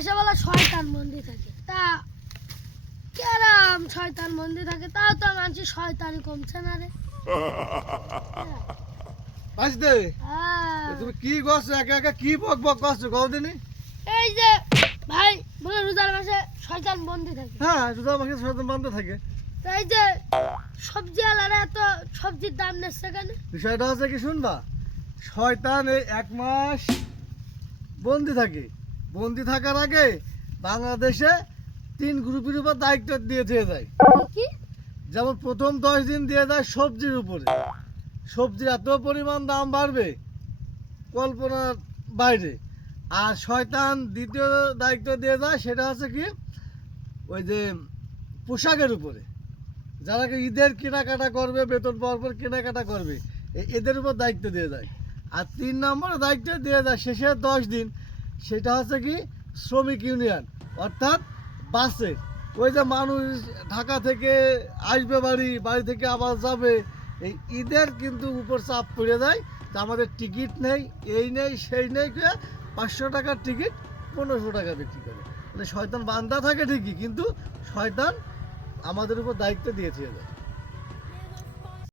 মাসে বলা শয়তান বন্দি থাকে, তা কেরাম শয়তান বন্দি থাকে, তাও তো মানছি শয়তানি কমছে না রে। আসতে তুমি কি করছো? একা একা কি বক বক করছো কদিনই? এই যে ভাই বলে রোজার মাসে শয়তান বন্দি থাকে। হ্যাঁ, রোজার মাসে শয়তান বন্ধ থাকে। তাই যে সবজি আলারা এত সবজির দাম নিচ্ছে কেন? বিষয়টা হচ্ছে কি শুনবা, শয়তান এই 1 মাস বন্দি থাকে। বন্দি থাকার আগে বাংলাদেশে 3 গ্রুপের উপর দায়িত্ব দিয়ে যায়। কি? যেমন প্রথম 10 দিন দিয়ে যায় সবজির উপরে। সবজির এত পরিমাণ দাম বাড়বে কল্পনার বাইরে। আর শয়তান দ্বিতীয় দায়িত্ব দিয়ে যায়, সেটা হচ্ছে কি ওই যে পোশাকের উপরে। যারা কি ঈদের কেনাকাটা করবে, বেতন পাওয়ার পর কেনাকাটা করবে, এদের উপর দায়িত্ব দিয়ে যায়। আর 3 নম্বরে দায়িত্ব দিয়ে যায় শেষের 10 দিন, সেটা হচ্ছে কি শ্রমিক ইউনিয়ন, অর্থাৎ বাসে। ওই যে মানুষ ঢাকা থেকে আসবে, বাড়ি থেকে আবার যাবে, এই ঈদের কিন্তু উপর চাপ পড়ে দেয় যে আমাদের টিকিট নেই, এই নেই সেই নেই, 500 টাকার টিকিট 1500 টাকা বিক্রি করে। মানে শয়তান বান্দা থাকে ঠিকই, কিন্তু শয়তান আমাদের উপর দায়িত্ব দিয়েছে।